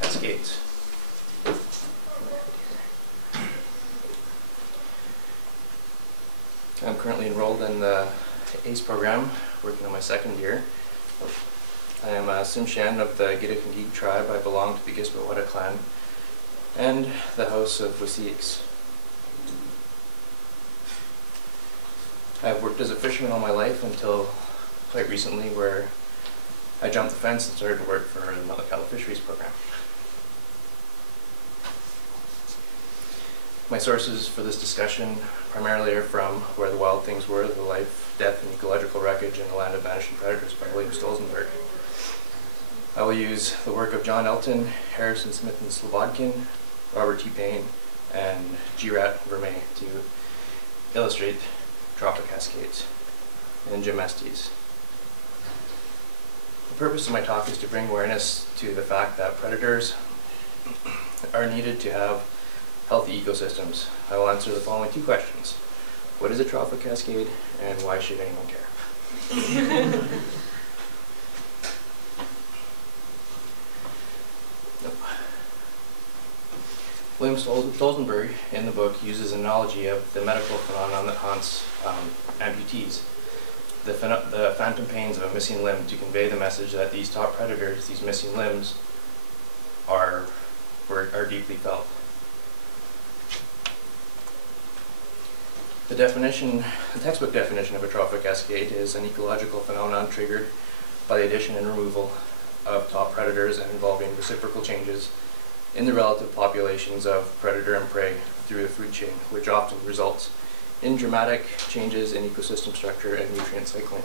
Cascades. I'm currently enrolled in the ACE program, working on my second year. I am a Tsimshian of the Gidikangig tribe. I belong to the Gisbetwada clan and the House of Wasiiks. I've worked as a fisherman all my life until quite recently, where I jumped the fence and started to work for the Metlakatla Fisheries program. My sources for this discussion primarily are from Where the Wild Things Were, The Life, Death, and Ecological Wreckage in the Land of Vanishing Predators by William Stolzenberg. I will use the work of John Elton, Harrison Smith and Slobodkin, Robert T. Payne, and G-Rat Vermeer to illustrate Trophic Cascades and Jim Estes. The purpose of my talk is to bring awareness to the fact that predators are needed to have healthy ecosystems. I will answer the following two questions. What is a trophic cascade, and why should anyone care? William Stolzenberg in the book uses an analogy of the medical phenomenon that haunts amputees, the phantom pains of a missing limb, to convey the message that these top predators, these missing limbs, are deeply felt. The textbook definition of a trophic cascade is an ecological phenomenon triggered by the addition and removal of top predators and involving reciprocal changes in the relative populations of predator and prey through the food chain, which often results in dramatic changes in ecosystem structure and nutrient cycling.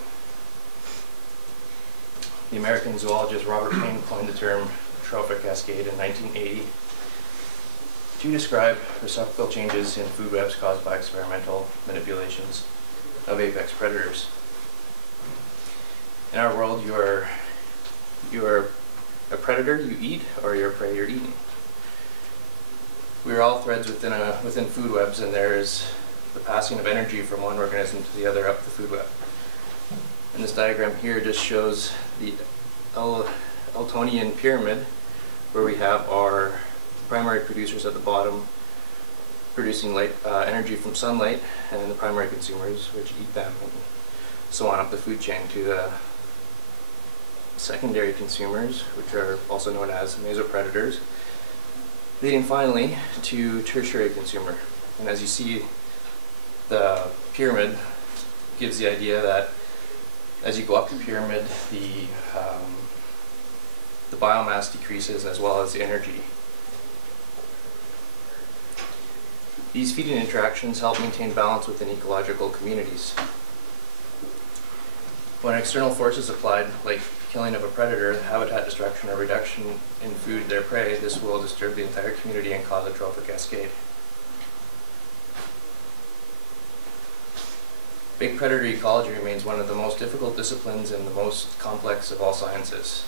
The American zoologist Robert Payne coined the term trophic cascade in 1980 to describe reciprocal changes in food webs caused by experimental manipulations of apex predators. In our world, you are a predator you eat, or you're a prey you're eaten. We are all threads within food webs, and there is the passing of energy from one organism to the other up the food web. And this diagram here just shows the Eltonian pyramid, where we have our primary producers at the bottom producing energy from sunlight, and then the primary consumers, which eat them, and so on up the food chain to the secondary consumers, which are also known as mesopredators, leading finally to tertiary consumer. And as you see, the pyramid gives the idea that as you go up the pyramid, the biomass decreases as well as the energy. These feeding interactions help maintain balance within ecological communities. When external forces applied, like killing of a predator, habitat destruction, or reduction in food their prey, this will disturb the entire community and cause a trophic cascade. Big predator ecology remains one of the most difficult disciplines and the most complex of all sciences.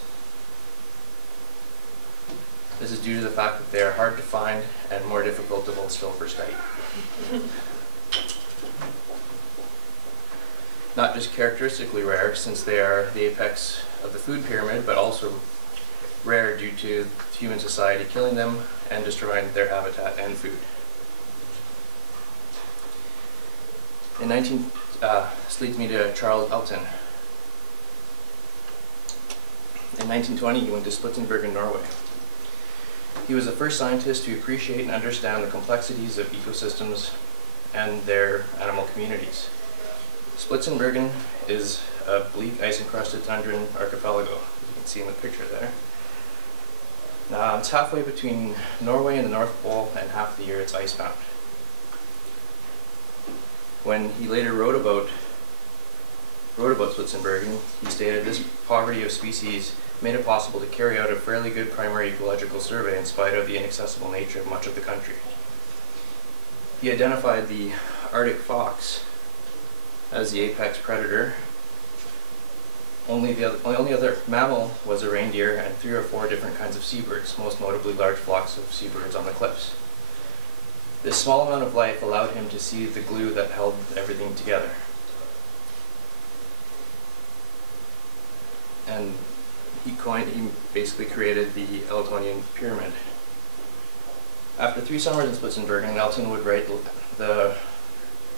This is due to the fact that they are hard to find and more difficult to hold still for study. Not just characteristically rare, since they are the apex of the food pyramid, but also rare due to human society killing them and destroying their habitat and food. This leads me to Charles Elton. In 1920, he went to Spitsbergen in Norway. He was the first scientist to appreciate and understand the complexities of ecosystems and their animal communities. Spitsbergen is a bleak ice-encrusted tundran archipelago, as you can see in the picture there. Now, it's halfway between Norway and the North Pole, and half the year it's icebound. When he later wrote about Spitsbergen, he stated this poverty of species made it possible to carry out a fairly good primary ecological survey in spite of the inaccessible nature of much of the country. He identified the Arctic fox as the apex predator. The only other mammal was a reindeer and 3 or 4 different kinds of seabirds, most notably large flocks of seabirds on the cliffs. This small amount of life allowed him to see the glue that held everything together. And he basically created the Eltonian pyramid. After 3 summers in Spitzenbergen, Elton would write the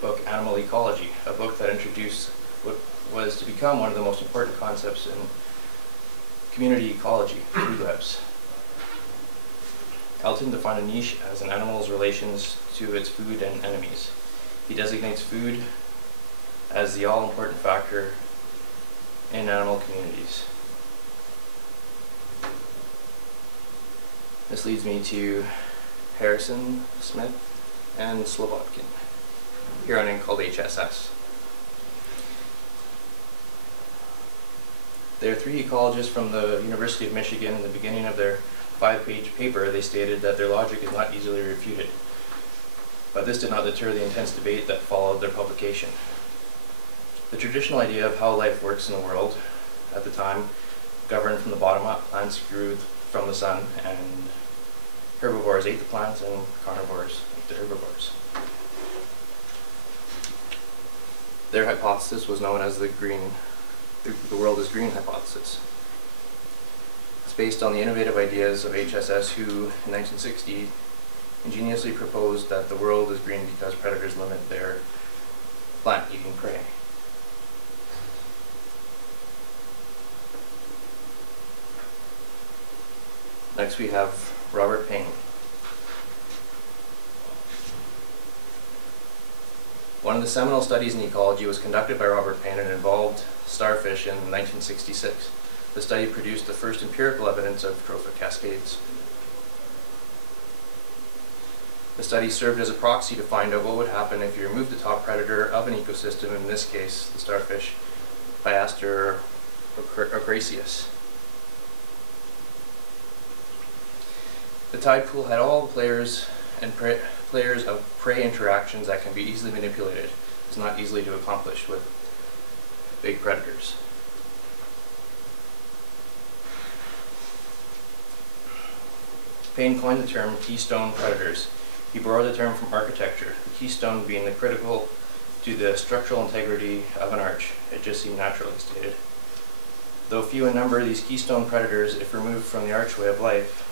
book Animal Ecology, a book that introduced what was to become one of the most important concepts in community ecology, food webs. Elton defined a niche as an animal's relations to its food and enemies. He designates food as the all-important factor in animal communities. This leads me to Harrison, Smith, and Slobodkin, here on an called HSS. There are 3 ecologists from the University of Michigan. In the beginning of their 5-page paper, they stated that their logic is not easily refuted. But this did not deter the intense debate that followed their publication. The traditional idea of how life works in the world at the time governed from the bottom up. Plants grew from the sun, and herbivores ate the plants, and carnivores ate the herbivores. Their hypothesis was known as the world is green hypothesis. It's based on the innovative ideas of HSS, who in 1960 ingeniously proposed that the world is green because predators limit their plant-eating prey. Next we have Robert Payne. One of the seminal studies in ecology was conducted by Robert Payne and involved starfish in 1966. The study produced the first empirical evidence of trophic cascades. The study served as a proxy to find out what would happen if you removed the top predator of an ecosystem, in this case the starfish, Piaster ocraceus. The tide pool had all the players of prey interactions that can be easily manipulated. It's not easily to accomplish with big predators. Payne coined the term keystone predators. He borrowed the term from architecture, the keystone being the critical to the structural integrity of an arch. It just seemed natural, he stated. Though few in number, these keystone predators, if removed from the archway of life,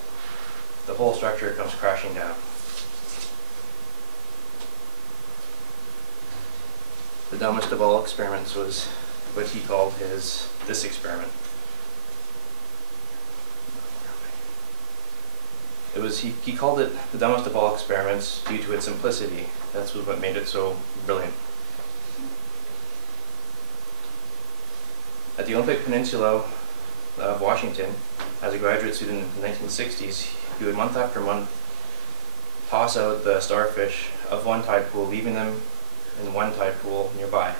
the whole structure comes crashing down. The dumbest of all experiments was what he called this experiment. He called it the dumbest of all experiments due to its simplicity. That's what made it so brilliant. At the Olympic Peninsula of Washington, as a graduate student in the 1960s, he would month after month toss out the starfish of one tide pool, leaving them in one tide pool nearby.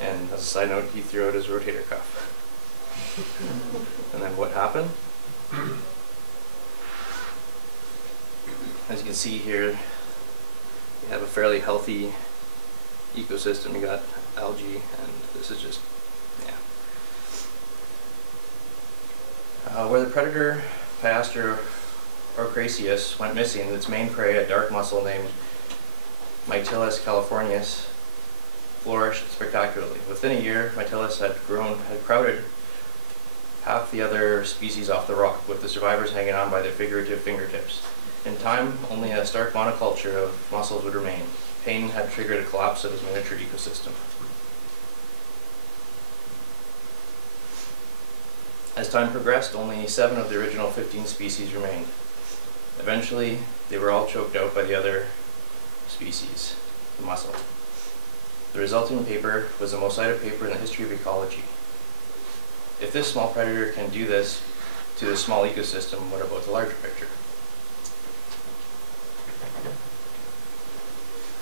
And as a side note, he threw out his rotator cuff. And then what happened? As you can see here, you have a fairly healthy ecosystem. You got algae, and this is just, yeah. Where the predator Piaster ocraceus went missing, its main prey, a dark mussel named Mytilus californius, flourished spectacularly. Within a year, Mytilus had crowded half the other species off the rock, with the survivors hanging on by their figurative fingertips. In time, only a stark monoculture of mussels would remain. Payne had triggered a collapse of his miniature ecosystem. As time progressed, only 7 of the original 15 species remained. Eventually, they were all choked out by the other species, the mussel. The resulting paper was the most cited paper in the history of ecology. If this small predator can do this to this small ecosystem, what about the larger picture?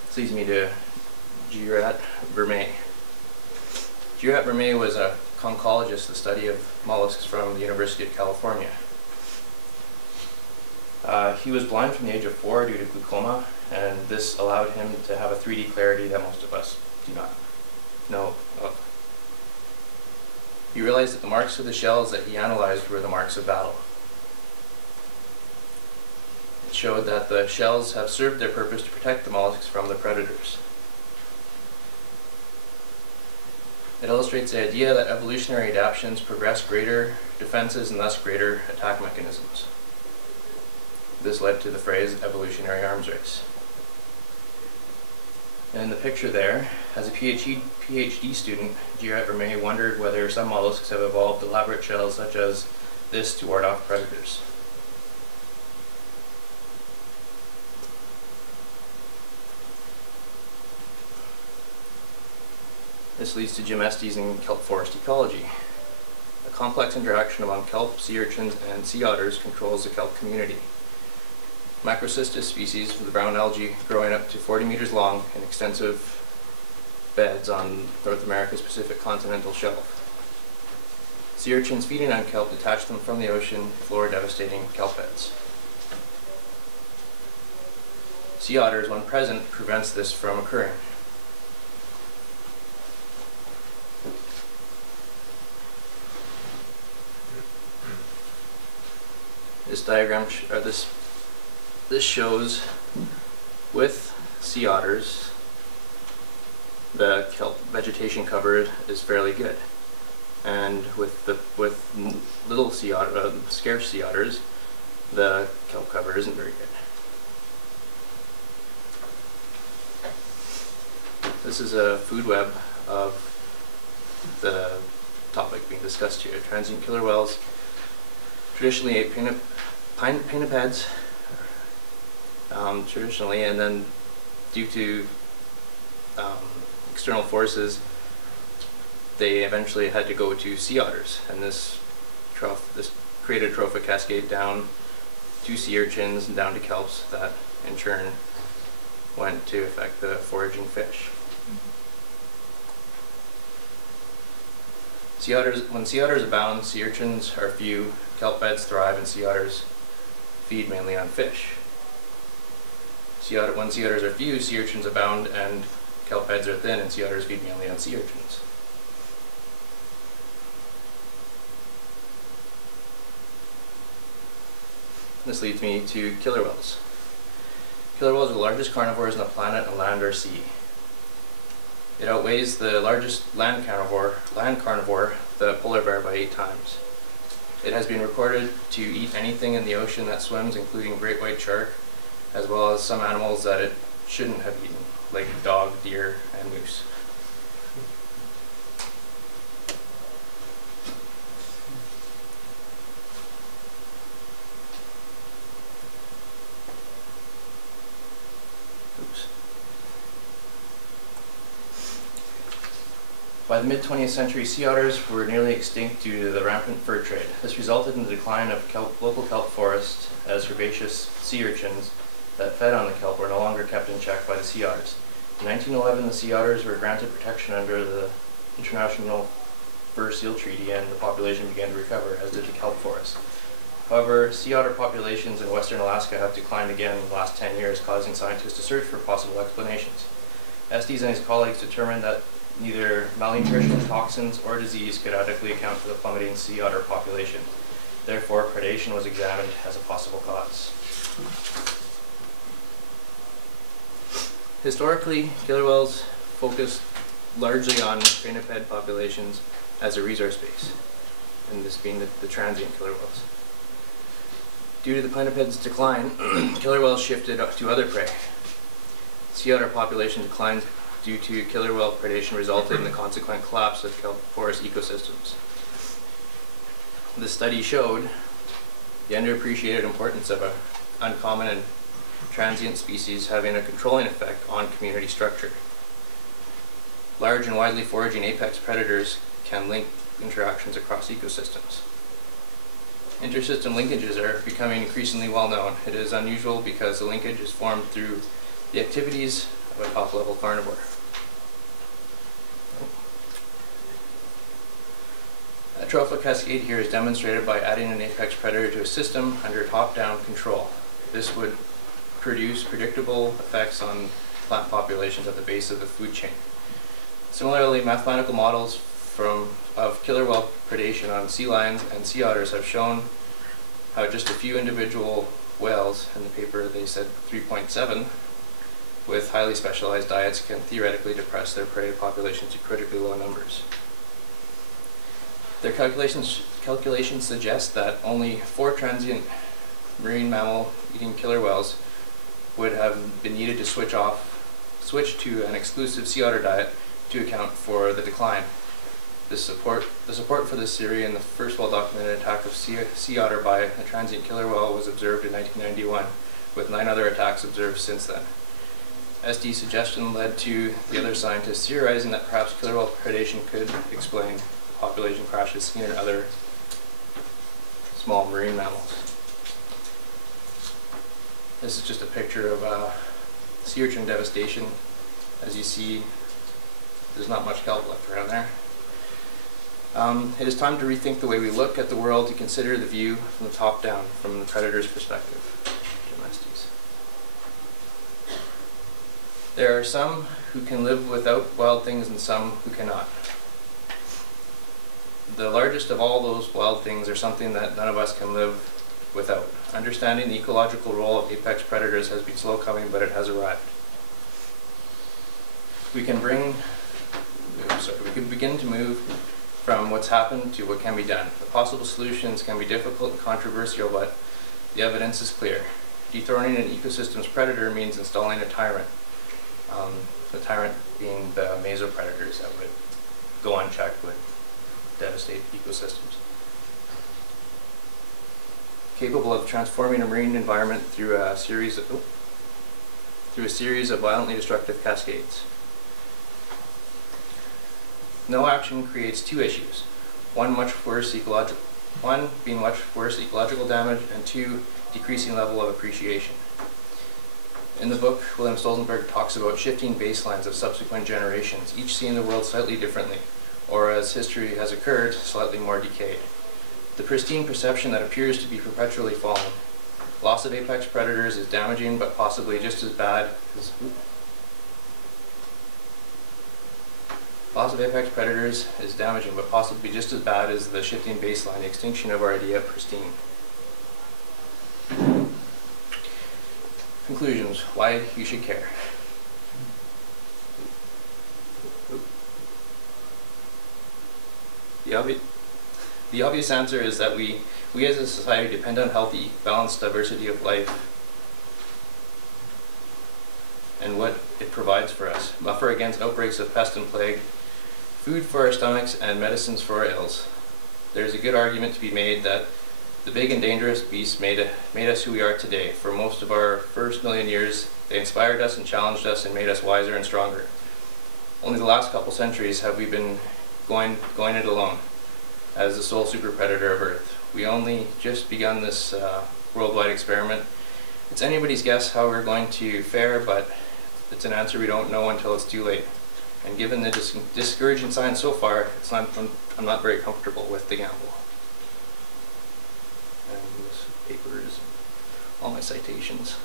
This leads me to Girat Vermeer. Girat Vermeer was a conchologist, the study of mollusks from the University of California. He was blind from the age of 4 due to glaucoma, and this allowed him to have a 3D clarity that most of us do not know of. He realized that the marks of the shells that he analyzed were the marks of battle. It showed that the shells have served their purpose to protect the mollusks from the predators. It illustrates the idea that evolutionary adaptations progress greater defenses and thus greater attack mechanisms. This led to the phrase evolutionary arms race. And in the picture there, as a PhD student, Girat Vermeer wondered whether some mollusks have evolved elaborate shells such as this to ward off predators. This leads to gymnestes in kelp forest ecology. A complex interaction among kelp, sea urchins, and sea otters controls the kelp community. Macrocystis species of the brown algae growing up to 40 meters long in extensive beds on North America's Pacific continental shelf. Sea urchins feeding on kelp detach them from the ocean floor, devastating kelp beds. Sea otters, when present, prevents this from occurring. This diagram, this shows with sea otters, the kelp vegetation cover is fairly good, and with little sea otter, scarce sea otters, the kelp cover isn't very good. This is a food web of the topic being discussed here: transient killer whales. Traditionally ate pinnipeds, traditionally, and then due to external forces, they eventually had to go to sea otters, and this created a trophic cascade down to sea urchins and down to kelps that in turn went to affect the foraging fish. Sea otters, when sea otters abound, sea urchins are few, kelp beds thrive, and sea otters feed mainly on fish. When sea otters are few, sea urchins abound, and kelp beds are thin, and sea otters feed mainly on sea urchins. This leads me to killer whales. Killer whales are the largest carnivores on the planet on land or sea. It outweighs the largest land carnivore, the polar bear, by 8 times. It has been recorded to eat anything in the ocean that swims, including great white shark, as well as some animals that it shouldn't have eaten, like dog, deer, and moose. By the mid-20th century, sea otters were nearly extinct due to the rampant fur trade. This resulted in the decline of local kelp forests, as herbaceous sea urchins that fed on the kelp were no longer kept in check by the sea otters. In 1911, the sea otters were granted protection under the International Fur Seal Treaty, and the population began to recover, as did the kelp forest. However, sea otter populations in western Alaska have declined again in the last 10 years, causing scientists to search for possible explanations. Estes and his colleagues determined that neither malnutrition, toxins, or disease could adequately account for the plummeting sea otter population. Therefore, predation was examined as a possible cause. Historically, killer whales focused largely on pinniped populations as a resource base, and this being the transient killer whales. Due to the pinniped's decline, killer whales shifted to other prey. Sea otter population declined due to killer whale predation resulted in the consequent collapse of kelp forest ecosystems. This study showed the underappreciated importance of an uncommon and transient species having a controlling effect on community structure. Large and widely foraging apex predators can link interactions across ecosystems. Intersystem linkages are becoming increasingly well known. It is unusual because the linkage is formed through the activities of a top-level carnivore. A trophic cascade here is demonstrated by adding an apex predator to a system under top-down control. This would produce predictable effects on plant populations at the base of the food chain. Similarly, mathematical models of killer whale predation on sea lions and sea otters have shown how just a few individual whales, in the paper they said 3.7, with highly specialized diets can theoretically depress their prey populations to critically low numbers. Their calculations suggest that only 4 transient marine mammal eating killer whales would have been needed to switch to an exclusive sea otter diet to account for the decline. The support for this theory and the first well-documented attack of sea otter by a transient killer whale was observed in 1991, with 9 other attacks observed since then. SD's suggestion led to the other scientists theorizing that perhaps killer whale predation could explain population crashes seen in other small marine mammals. This is just a picture of sea urchin devastation. As you see, there's not much kelp left around there. It is time to rethink the way we look at the world, to consider the view from the top down, from the predator's perspective. There are some who can live without wild things and some who cannot. The largest of all those wild things are something that none of us can live without. Understanding the ecological role of apex predators has been slow coming, but it has arrived. We can begin to move from what's happened to what can be done. The possible solutions can be difficult and controversial, but the evidence is clear. Dethroning an ecosystem's predator means installing a tyrant. The tyrant being the mesopredators that would go unchecked, would devastate ecosystems. Capable of transforming a marine environment through a series of violently destructive cascades. No action creates 2 issues. One being much worse ecological damage, and 2, decreasing level of appreciation. In the book, William Stolzenberg talks about shifting baselines of subsequent generations, each seeing the world slightly differently, or as history has occurred, slightly more decayed. The pristine perception that appears to be perpetually falling. Loss of apex predators is damaging, but possibly just as bad as... Loss of apex predators is damaging, but possibly just as bad as the shifting baseline, the extinction of our idea of pristine. Conclusions, why you should care. The obvious answer is that we as a society depend on healthy, balanced diversity of life and what it provides for us. Buffer against outbreaks of pest and plague, food for our stomachs, and medicines for our ills. There's a good argument to be made that the big and dangerous beasts made us who we are today. For most of our first million years, they inspired us and challenged us and made us wiser and stronger. Only the last couple centuries have we been going it alone as the sole super predator of Earth. We only just begun this worldwide experiment. It's anybody's guess how we're going to fare, but it's an answer we don't know until it's too late. And given the discouraging signs so far, I'm not very comfortable with the gamble. And this paper is all my citations.